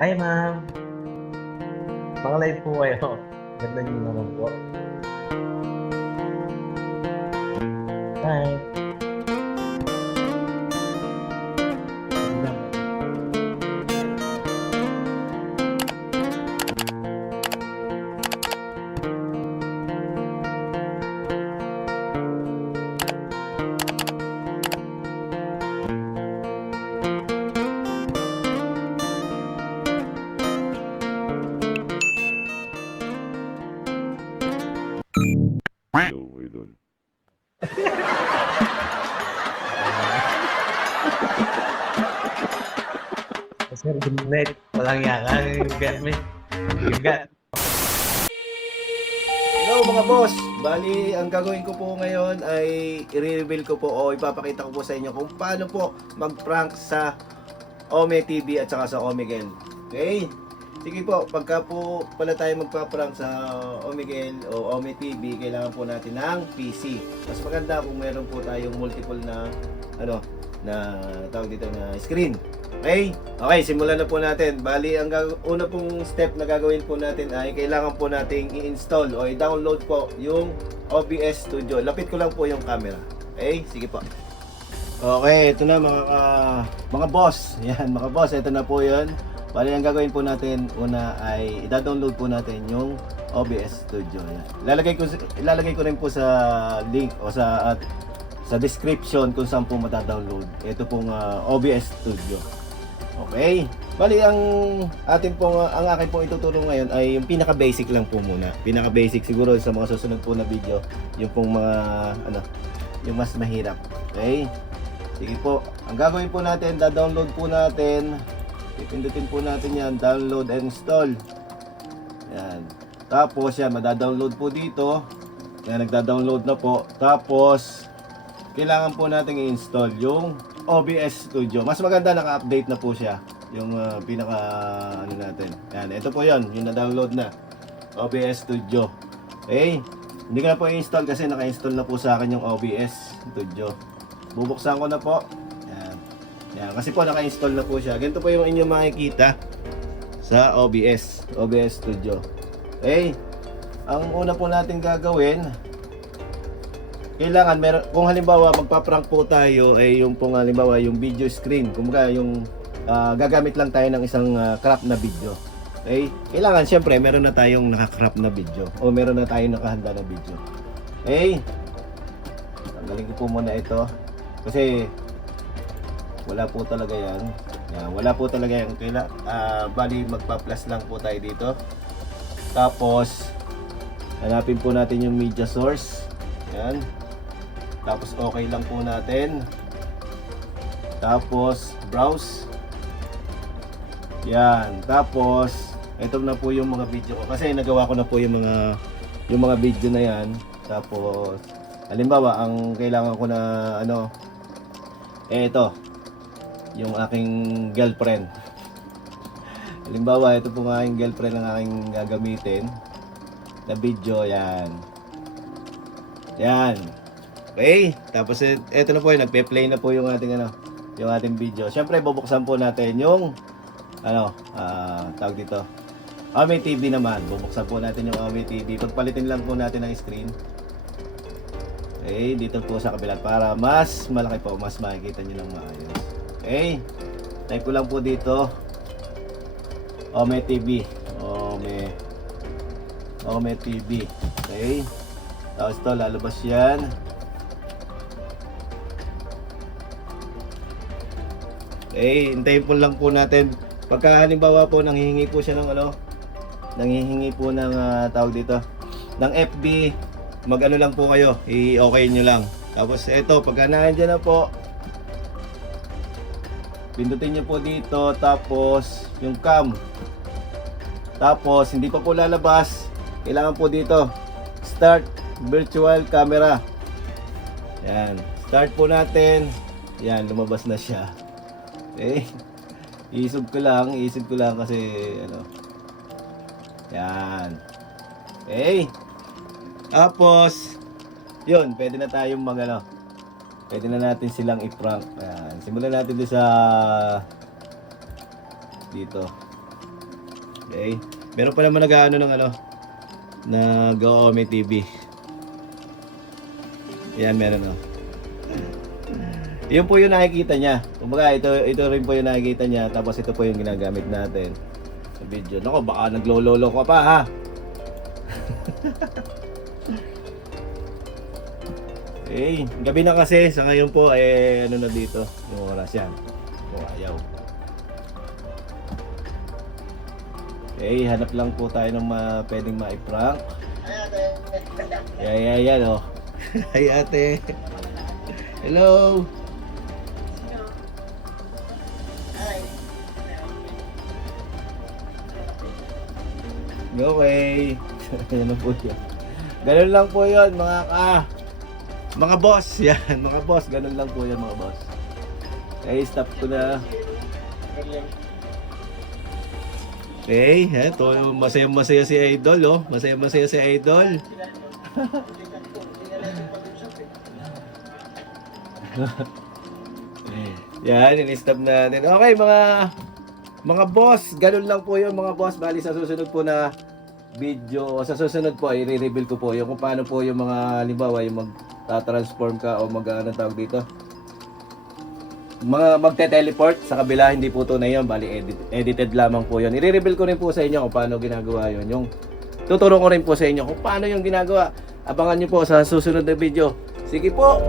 Hi, ma'am. Pang-live po kayo. Ganda niyo naman po. Hi. Ganda. Hello, idol. Sir, good night. Walang yakan. Gagat. Hello mga boss! Bali, ang gagawin ko po ngayon ay i-reveal ko po o ipapakita ko po sa inyo kung paano po mag-prank sa Ome TV at saka sa Omegle. Okay? Sige po, pagka po pala tayo magpa-prank sa Omegle o Ome TV, kailangan po natin ng PC. Mas maganda kung meron po tayong multiple na na tawag dito na screen. Okay? Okay, simulan na po natin. Bali, ang una pong step na gagawin po natin ay kailangan po nating i-install o i-download po yung OBS Studio. Lapit ko lang po yung camera. Okay? Sige po. Okay, ito na mga boss. Yan, mga boss, ito na po 'yon. Bali, ang gagawin po natin una ay i-download po natin yung OBS Studio. Yan. Ilalagay ko rin po sa link o sa description kung saan po mata-download. Ito pong OBS Studio. Okay. Bali, ang akin pong ituturo ngayon ay yung pinaka-basic lang po muna. Pinaka-basic siguro sa mga susunod po na video, yung pong mga yung mas mahirap. Okay? Sige po. Ang gagawin po natin, da-download po natin. Pipindutin po natin 'yan, download and install. Yan. Tapos yan, mada-download po dito. Yan, nagda-download na po. Tapos kailangan po natin i-install yung OBS Studio. Mas maganda naka-update na po siya. Yung pinaka natin. Yan, ito po 'yon, yung na-download na OBS Studio. Okay? Hindi ko na po i-install kasi naka-install na po sa akin yung OBS Studio. Bubuksan ko na po. Yan. Yan, kasi po naka-install na po siya. Ganito po yung inyong makikita sa OBS Studio. Okay? Ang una po natin gagawin, kailangan kung halimbawa magpa-prank po tayo yung pong halimbawa yung video screen, kumbaga yung gagamit lang tayo ng isang crop na video. Okay? Kailangan siyempre meron na tayong naka-crop na video o meron na tayong nakahanda na video. Okay? Tanggalin ko po muna ito kasi wala po talaga yan. Wala po talaga yan. Bali magpa-plus lang po tayo dito. Tapos hanapin po natin yung media source. Yan. Tapos okay lang po natin. Tapos browse. Yan. Tapos ito na po yung mga video ko kasi nagawa ko na po yung mga video na yan. Tapos halimbawa ang kailangan ko na ito yung aking girlfriend. Halimbawa ito po ang aking girlfriend ang aking gagamitin na video. Yan. Yan. Okay, tapos ito na po yung nagpe-play na po yung ating video. Siyempre bubuksan po natin yung tawag dito. Ome TV naman. Bubuksan po natin yung Ome TV. Pagpalitin lang po natin ang screen. Okay, dito po sa kabila para mas malaki po, mas makikita niyo ng maayos. Okay. Type ko lang po dito Ome TV. Ome TV. Okay. Tapos ito, lalabas yan. Okay, hintayin po lang po natin. Pagka halimbawa po nanghihingi po siya ng nanghihingi po ng tawag dito, ng FB, mag-ano lang po kayo, i-okay nyo lang. Tapos ito, pagka nandiyan na po, pindutin nyo po dito, tapos yung cam. Tapos hindi pa po lalabas, kailangan po dito, start virtual camera. Yan, start po natin. Yan, lumabas na siya. Okay. Iisip ko lang kasi yan. Okay. Tapos yun, pwede na tayong pwede na natin silang i-prank. Ayan. Simulan natin dito. Okay? Meron pa naman nag-ano ng ano, nag-Ome TV. Yan, meron oh. Yun po yung nakikita niya. Kumbaga, ito rin po yung nakikita niya. Tapos ito po yung ginagamit natin sa video. Nako, baka naglololo ka pa ha. Okay, gabi na kasi. Sa ngayon po, ano na dito. Yung oras yan. O, ayaw. Okay, hanap lang po tayo ng pwedeng ma-prank. Yan, oh. Hi, ate. Hello. Okay. Yan po yan. Ganun lang po yun, mga boss. Yan, mga boss. Ganun lang po yan, mga boss. Okay, stop ko na. Okay, eto, masaya-masaya si Idol, oh. Masaya-masaya si Idol. Yan, in-stop natin. Okay, mga boss, ganun lang po yun, mga boss. Bali sa susunod po na video, o sa susunod po, i-reveal ko po yung kung paano po yung mga, halimbawa, yung mag-transform ka o anong tawag dito, magte-teleport sa kabila. Hindi po tunay yun, bali edited lamang po yun. I-reveal ko rin po sa inyo kung paano ginagawa yun. Yung tuturo ko rin po sa inyo kung paano yung ginagawa. Abangan nyo po sa susunod na video. Sige po!